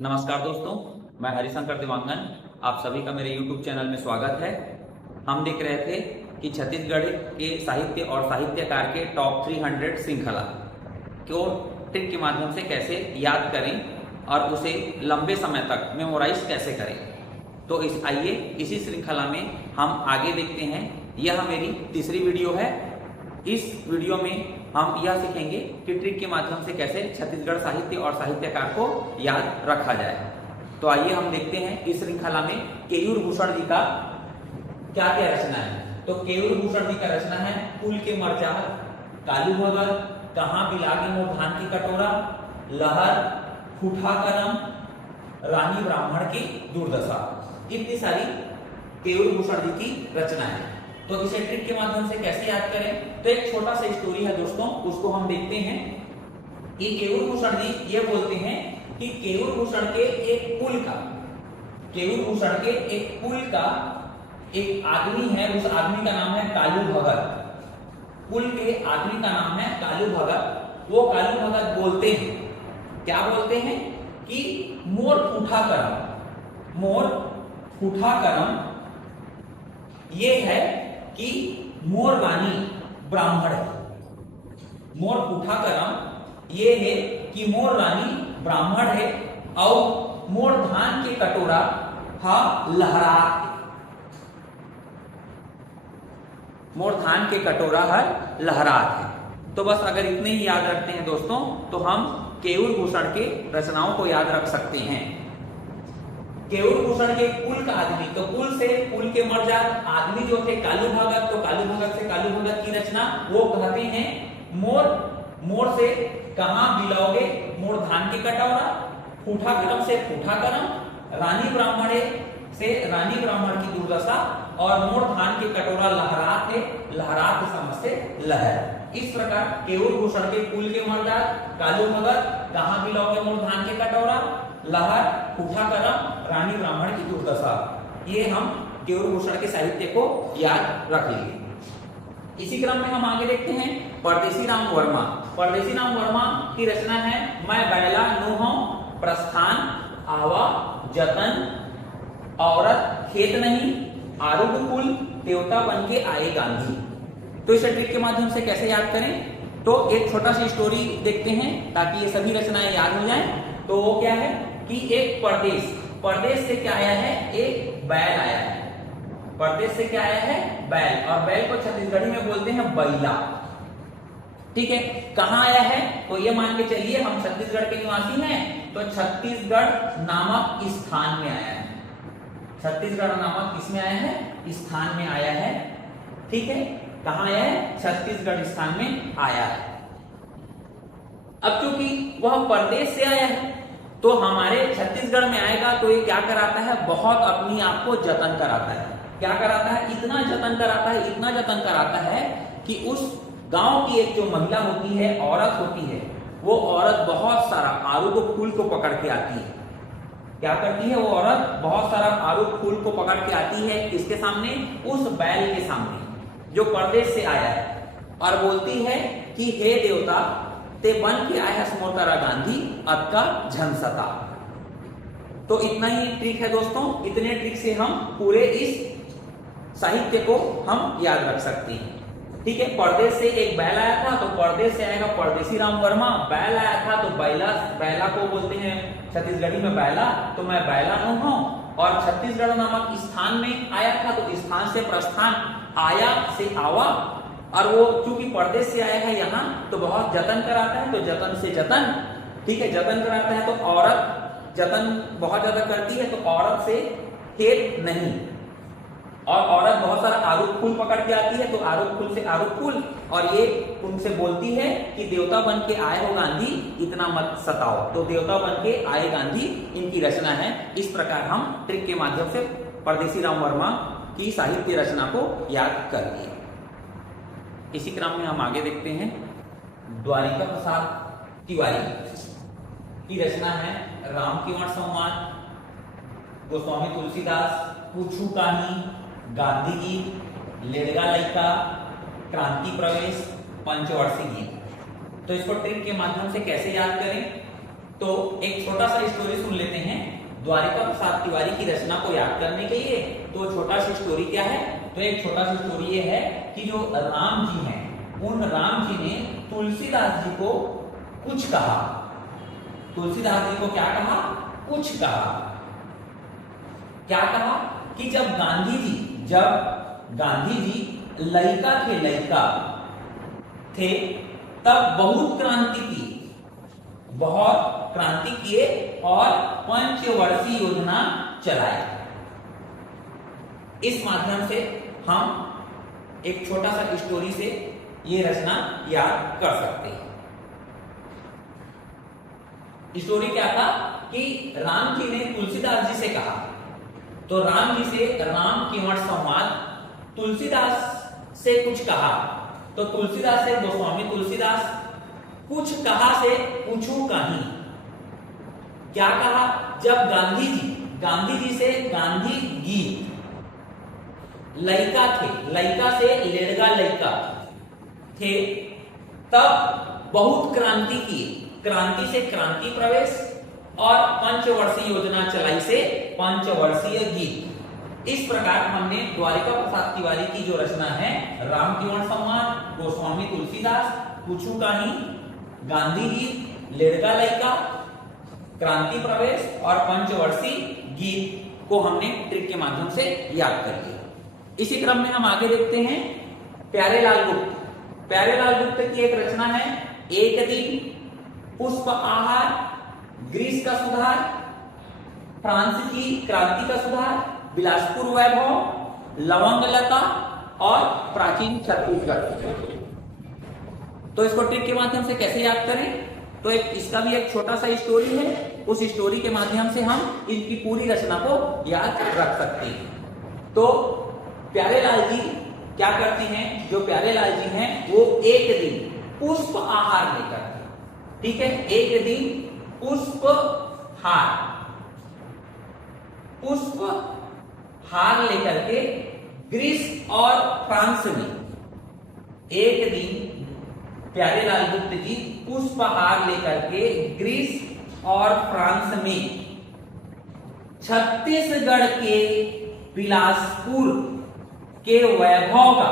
नमस्कार दोस्तों, मैं हरिशंकर दिवांगन। आप सभी का मेरे YouTube चैनल में स्वागत है। हम देख रहे थे कि छत्तीसगढ़ के साहित्य और साहित्यकार के टॉप 300 श्रृंखला को ट्रिक के माध्यम से कैसे याद करें और उसे लंबे समय तक मेमोराइज कैसे करें। तो आइए इसी श्रृंखला में हम आगे देखते हैं। यह मेरी तीसरी वीडियो है। इस वीडियो में हम यह सीखेंगे कि ट्रिक के माध्यम से कैसे छत्तीसगढ़ साहित्य और साहित्यकार को याद रखा जाए। तो आइए हम देखते हैं इस श्रृंखला में केयूर भूषण जी का क्या क्या रचना है। तो केयूर भूषण जी का रचना है कुल के मरचाह, कालू भगत, कहाँ बिलागे मोर धान की कटोरा, लहर, फूठा करम, रानी ब्राह्मण की दुर्दशा। इतनी सारी केयूर भूषण जी की रचना है। तो इसे ट्रिक के माध्यम से कैसे याद करें, तो एक छोटा सा स्टोरी है दोस्तों, उसको हम देखते हैं कि केयूर भूषण जी ये बोलते हैं कि केयूर भूषण के एक पुल का एक आदमी है, उस आदमी का नाम है कालू भगत। पुल के आदमी का नाम है कालू भगत। वो कालू भगत बोलते हैं, क्या बोलते हैं कि मोर फूठा करम ये है कि मोर रानी ब्राह्मण है। मोर फूठा करम ये है कि मोर रानी ब्राह्मण है और मोर धान के कटोरा हा लहरात है। मोर धान के कटोरा हर लहरात है। तो बस अगर इतने ही याद रखते हैं दोस्तों, तो हम केयूर भूषण के रचनाओं को याद रख सकते हैं। केयूर भूषण के कुल का आदमी, तो कुल से कुल के मरजात आदमी जो थे कालू भगत, तो कालू भगत से कालू भगत की रचना वो कहते हैं मोर से कहां बिलोगे मोर धान की कटोरा, फूठा करम से फूठा करम, रानी ब्राह्मण से रानी ब्राह्मण की दुर्दशा, और मोर धान की कटोरा लहरात है, लहरात समझ से लहर। इस प्रकार केयूर भूषण के कुल के मरजात, कालू भगत, कहां बिलोगे मोर धान के कटोरा, लहर, फूठा करम, रानी ब्राह्मण की दुर्दशा, ये हम केयूर भूषण के साहित्य को याद रख लिए। इसी क्रम में हम आगे देखते हैं परदेसी राम वर्मा। परदेसी राम वर्मा की रचना है मैं बैला नूह प्रस्थान, आवा जतन, औरत खेत नहीं, आरूढ़ कुल, देवता बन के आए गांधी। तो इस ट्रिक के माध्यम से कैसे याद करें, तो एक छोटा सी स्टोरी देखते हैं ताकि ये सभी रचनाएं याद हो जाएं। तो वो क्या है कि एक परदेश से क्या आया है, एक बैल आया है। परदेश से क्या आया है, बैल, और बैल को छत्तीसगढ़ी में बोलते हैं बैला। ठीक है, कहां आया है, तो ये मान के चलिए हम छत्तीसगढ़ के निवासी हैं, तो छत्तीसगढ़ नामक स्थान में आया है। छत्तीसगढ़ नामक किसमें आया है, स्थान में आया है। ठीक है, कहां आया है, छत्तीसगढ़ स्थान में आया है। अब क्योंकि वह परदेश से आया है तो हमारे छत्तीसगढ़ में आएगा, तो ये क्या कराता है, बहुत अपनी आप को जतन कराता है। क्या कराता है, इतना जतन कराता है कि उस गांव की एक जो महिला होती है, औरत होती है, वो औरत बहुत सारा आरूढ़ फूल को पकड़ के आती है। क्या करती है वो औरत, बहुत सारा आरूढ़ फूल को पकड़ के आती है, इसके सामने, उस बैल के सामने जो परदेश से आया है, और बोलती है कि हे देवता ते बन के आया मोर करा गांधी अक्का झंसता। तो इतना ही ट्रिक है दोस्तों। इतने ट्रिक से हम पूरे इस साहित्य को हम याद रख सकते हैं। ठीक है, परदेश से एक बैल आया था, तो परदेश से आएगा परदेसी राम वर्मा। बैल आया था तो बैला को बोलते हैं छत्तीसगढ़ी में बैला, तो मैं बैला हूं। और छत्तीसगढ़ नामक स्थान में आया था, तो स्थान से प्रस्थान, आया से आवा, और वो चूंकि परदेश से आया है यहाँ, तो बहुत जतन कराता है, तो जतन से जतन। ठीक है, जतन कराता है तो औरत जतन बहुत ज्यादा करती है, तो औरत से खेत नहीं, और औरत बहुत सारा आरूढ़ फूल पकड़ के आती है, तो आरूढ़ फूल से आरूढ़ फूल, और ये उनसे बोलती है कि देवता बन के आए हो गांधी, इतना मत सताओ। तो देवता बन के आए गांधी इनकी रचना है। इस प्रकार हम ट्रिक के माध्यम से परदेसी राम वर्मा की साहित्य रचना को याद कर लिए। इसी क्रम में हम आगे देखते हैं द्वारिका प्रसाद तिवारी की रचना है राम किवण संवाद, गोस्वामी तुलसीदास, पूछू कहानी, गांधी गीत, लेड़गा लइका, क्रांति प्रवेश, पंचवर्षीय गीत। तो इसको ट्रिक के माध्यम से कैसे याद करें, तो एक छोटा सा स्टोरी सुन लेते हैं। द्वारिका प्रसाद तिवारी की रचना को याद करने के लिए तो छोटा सी स्टोरी क्या है, तो एक छोटा सी स्टोरी ये है कि जो राम जी हैं, उन राम जी ने तुलसीदास जी को कुछ कहा। तुलसीदास जी को क्या कहा? कुछ कहा। क्या कहा कि जब गांधी जी लड़का थे तब बहुत क्रांति किए और पंचवर्षीय योजना चलाई। इस माध्यम से हम एक छोटा सा स्टोरी से ये रचना याद कर सकते हैं। स्टोरी क्या था कि राम जी ने तुलसीदास जी से कहा, तो राम जी से राम केवट संवाद, तुलसीदास से कुछ कहा, तो तुलसीदास से गोस्वामी तुलसीदास कुछ कहा से पूछू कहीं। क्या कहा? जब गांधी जी से गांधी गीत, लड़का से लेड़गा लड़का थे तब बहुत क्रांति किए, क्रांति से क्रांति प्रवेश और पंचवर्षीय योजना चलाई से पंचवर्षीय गीत। इस प्रकार हमने द्वारिका प्रसाद तिवारी की जो रचना है, राम केवट संवाद, गोस्वामी तुलसीदास, पूछू कहीं, गांधी गीत, लेड़का लड़का, क्रांति प्रवेश और पंचवर्षीय गीत को हमने ट्रिक के माध्यम से याद कर लिया। इसी क्रम में हम आगे देखते हैं प्यारेलाल गुप्त। प्यारेलाल गुप्त की एक रचना है, एक दिन, पुष्प आहार, ग्रीस का सुधार, फ्रांस की क्रांति का सुधार, बिलासपुर वैभव, लवंग लता और प्राचीन छत्तीसगढ़। तो इसको ट्रिक के माध्यम से कैसे याद करें? तो इसका भी एक छोटा सा स्टोरी है, उस स्टोरी के माध्यम से हम इनकी पूरी रचना को याद रख सकते हैं। तो प्यारेलाल जी क्या करते हैं? जो प्यारेलाल जी हैं वो एक दिन पुष्प आहार लेकर, ठीक है, एक दिन पुष्प हार लेकर के ग्रीस और फ्रांस में, एक दिन प्यारेलाल गुप्त जी पुष्पहार लेकर के ग्रीस और फ्रांस में छत्तीसगढ़ के बिलासपुर के वैभव का,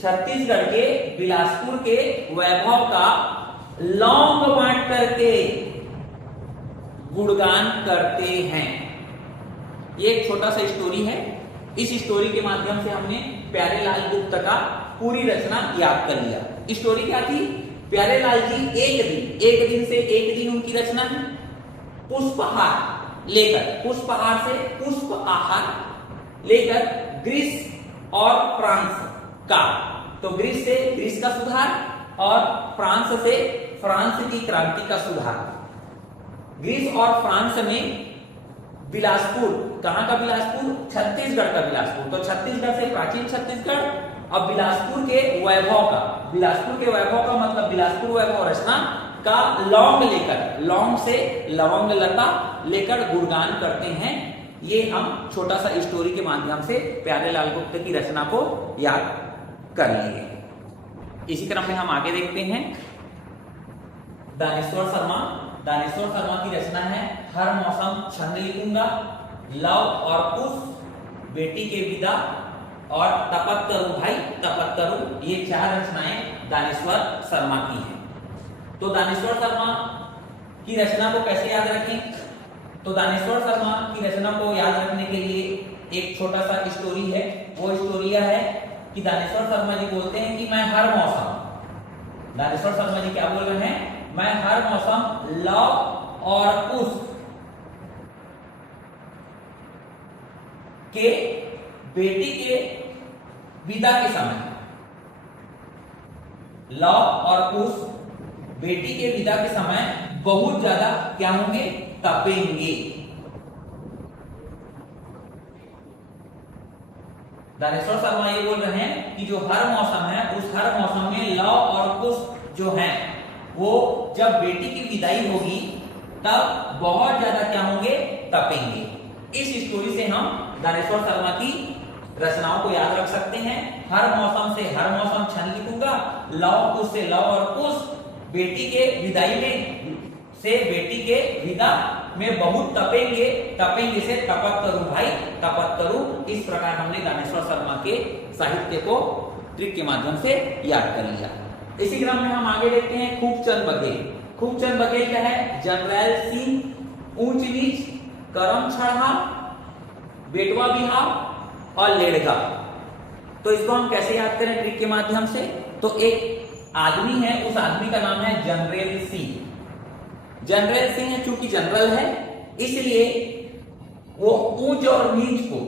छत्तीसगढ़ के बिलासपुर के वैभव का लौंग बांट करके गुणगान करते हैं। ये एक छोटा सा स्टोरी है। इस स्टोरी के माध्यम से हमने प्यारेलाल गुप्त का पूरी रचना याद कर लिया। स्टोरी क्या थी? प्यारेलाल जी एक दिन से एक दिन उनकी रचना है, पुष्पहार लेकर, पुष्पहार से पुष्प आहार लेकर ग्रीस और फ्रांस का, तो ग्रीस से ग्रीस का सुधार और फ्रांस से फ्रांस की क्रांति का सुधार। ग्रीस और फ्रांस में बिलासपुर, कहां का बिलासपुर? छत्तीसगढ़ का बिलासपुर। तो छत्तीसगढ़ से प्राचीन छत्तीसगढ़, अब बिलासपुर के वैभव का, बिलासपुर के वैभव का मतलब बिलासपुर वैभव रचना का लौंग लेकर, लौंग से लवंग लता लेकर गुणगान करते हैं। ये हम छोटा सा स्टोरी के माध्यम से प्यारेलाल गुप्त की रचना को याद कर लिए। इसी क्रम में हम आगे देखते हैं दानेश्वर शर्मा। दानेश्वर शर्मा की रचना है, हर मौसम छंद लिखूंगा, लव और पुष्प, बेटी के विदा और तपत करूं भाई तपत करूं। ये चार रचनाएं दानेश्वर शर्मा की हैं। तो दानेश्वर शर्मा की रचना को कैसे याद रखें? तो दानेश्वर शर्मा की रचना को याद रखने के लिए एक छोटा सा स्टोरी है। वो स्टोरी यह है कि दानेश्वर शर्मा जी बोलते हैं कि मैं हर मौसम, दानेश्वर शर्मा जी क्या बोल रहे हैं? मैं हर मौसम लव और पुष्प के बेटी के विदा के समय, लव और पुष्प बेटी के विदा के समय बहुत ज्यादा क्या होंगे? तपेंगे। दानेश्वर शर्मा ये बोल रहे हैं कि जो हर मौसम है, उस हर मौसम में लव और पुष्प जो हैं वो जब बेटी की विदाई होगी तब बहुत ज्यादा क्या होंगे? तपेंगे। इस स्टोरी से हम दानेश्वर शर्मा की रचनाओं को याद रख सकते हैं। हर मौसम से हर मौसम छंद लिखूंगा, लव पुष्प से लव और पुष्प, बेटी के विदाई में से बेटी के विदा में बहुत तपेंगे, तपेंगे से तपत करूं भाई, तपत करूं। इस प्रकार हमने दानेश्वर शर्मा के साहित्य को ट्रिक के माध्यम से याद कर लिया। इसी क्रम में हम आगे देखते हैं खूबचंद बघेल। खूबचंद बघेल क्या है? जरनैल सिंह, ऊंच नीच, करम छढ़ा, बेटवा बिहाव और लेड़गा। तो इसको हम कैसे याद करें ट्रिक के माध्यम से? तो एक आदमी है, उस आदमी का नाम है जनरल सिंह। जनरल सिंह है, चूंकि जनरल है इसलिए वो ऊंच और नीच को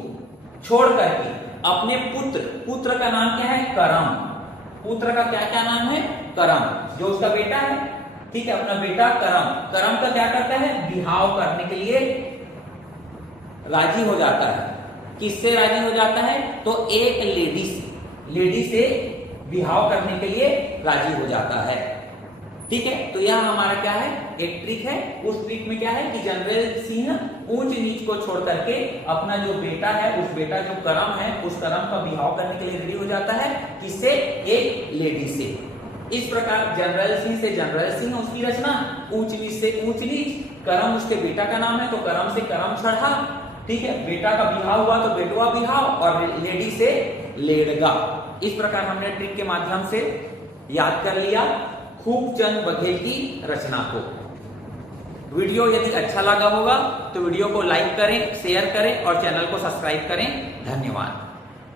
छोड़ करके अपने पुत्र का नाम क्या है? करम। पुत्र का क्या क्या नाम है? करम, जो उसका बेटा है, ठीक है, अपना बेटा करम का क्या करता है? बिहाव करने के लिए राजी हो जाता है। किससे राजी हो जाता है? तो एक लेडी से बिहाव करने के लिए राजी हो जाता है। ठीक है, तो यह हमारा क्या है? एक ट्रिक है। उस ट्रिक में क्या है कि जनरल सिंह ऊंच नीच को छोड़ करके अपना जो बेटा है, उस बेटा जो करम है, उस करम का बिहाव करने के लिए रेडी हो जाता है। किससे? एक लेडी से। इस प्रकार जनरल सिंह से जनरल सिंह उसकी रचना, ऊंच नीच से ऊंच नीच, करम उसके बेटा का नाम है तो करम से करम छढ़ा, ठीक है, बेटा का बिहाव हुआ तो बेटवा बिहाव, और लेडी से लेड़गा। इस प्रकार हमने ट्रिक के माध्यम से याद कर लिया खूबचंद बघेल की रचना को। वीडियो यदि अच्छा लगा होगा तो वीडियो को लाइक करें, शेयर करें और चैनल को सब्सक्राइब करें। धन्यवाद।